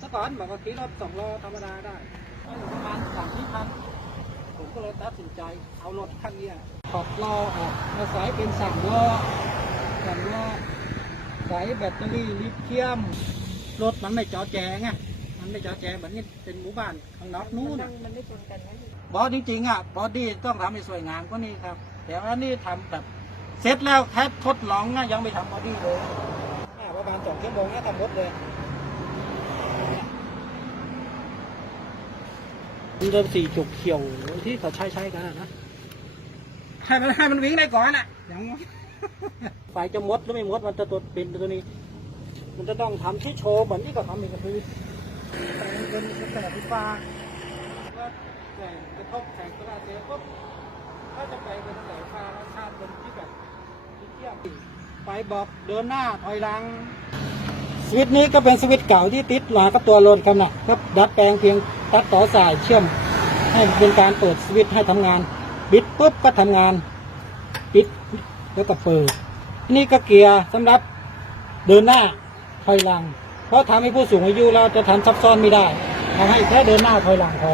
ซะก่อนบอกว่าขี่รถสองล้อธรรมดาได้ก็อยู่ประมาณสามที่พันผมก็เลยตัดสินใจเอารถคันเนี้ยถอดล้อออกมาใส่เป็นสามล้อสามล้อใส่แบตเตอรี่ลิเธียมรถมันไม่จอแจไงมันไม่จอแจแบบนี้เป็นหมู่บ้านข้างนอกนู้นมัน่ะมันไม่ชนกันนะบอสจริงๆอะบอดี้ต้องทำให้สวยงามก็นี่ครับ แต่ว่านี่ทำแบบเสร็จแล้วแค่ทดลองนะยังไม่ทำบอดี้เลยอ่าประมาณสองชั่วโมงเนี่ยทำหมดเลย มันเริ่มสีจุกเขียวที่เขาใช้ใช้กันอะนะ ให้มันให้มันวิ่งได้ก่อนอะยังไฟจะมดหรือไม่มดมันจะตัวเป็นตัวนี้ มันจะต้องทำที่โชว์เหมือนที่เขาทำเองกับพื้นแต่มันเป็นกระแสไฟฟ้าก็แสงกระทบแสงโซลาร์เซลล์ปุ๊บก็จะไปเป็นแสงฟ้าแล้วชาติเป็นที่แบบที่เทียมไฟบอกเดินหน้าถอยหลัง สวิตช์นี้ก็เป็นสวิตช์เก่าที่ติดมากับตัวรถครับนะครับดัดแปลงเพียงตัดต่อสายเชื่อม ให้เป็นการเปิดสวิตช์ให้ทำงานปิดปุ๊บก็ทำงาน ปิดแล้วก็เปิด นี่ก็เกียร์สำหรับเดินหน้าถอยหลัง เพราะทำให้ผู้สูงอายุเราจะทำซับซ้อนไม่ได้ทำให้แค่เดินหน้าถอยหลังพอ